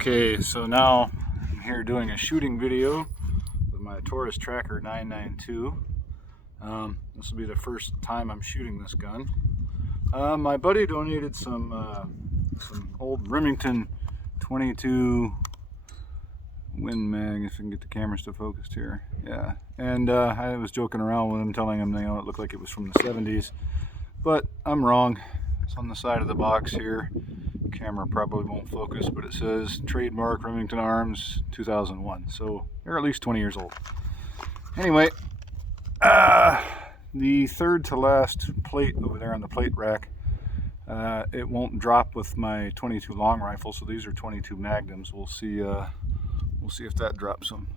Okay, so now I'm here doing a shooting video with my Taurus Tracker 992. This will be the first time I'm shooting this gun. My buddy donated some old Remington 22 Win Mag, if I can get the cameras to focus here. Yeah, and I was joking around with him, telling him, it looked like it was from the 70s, but I'm wrong. It's on the side of the box here. Camera probably won't focus, but it says trademark Remington Arms 2001, so they're at least 20 years old. Anyway, the third to last plate over there on the plate rack, it won't drop with my 22 long rifle, so these are 22 Magnums. We'll see if that drops them.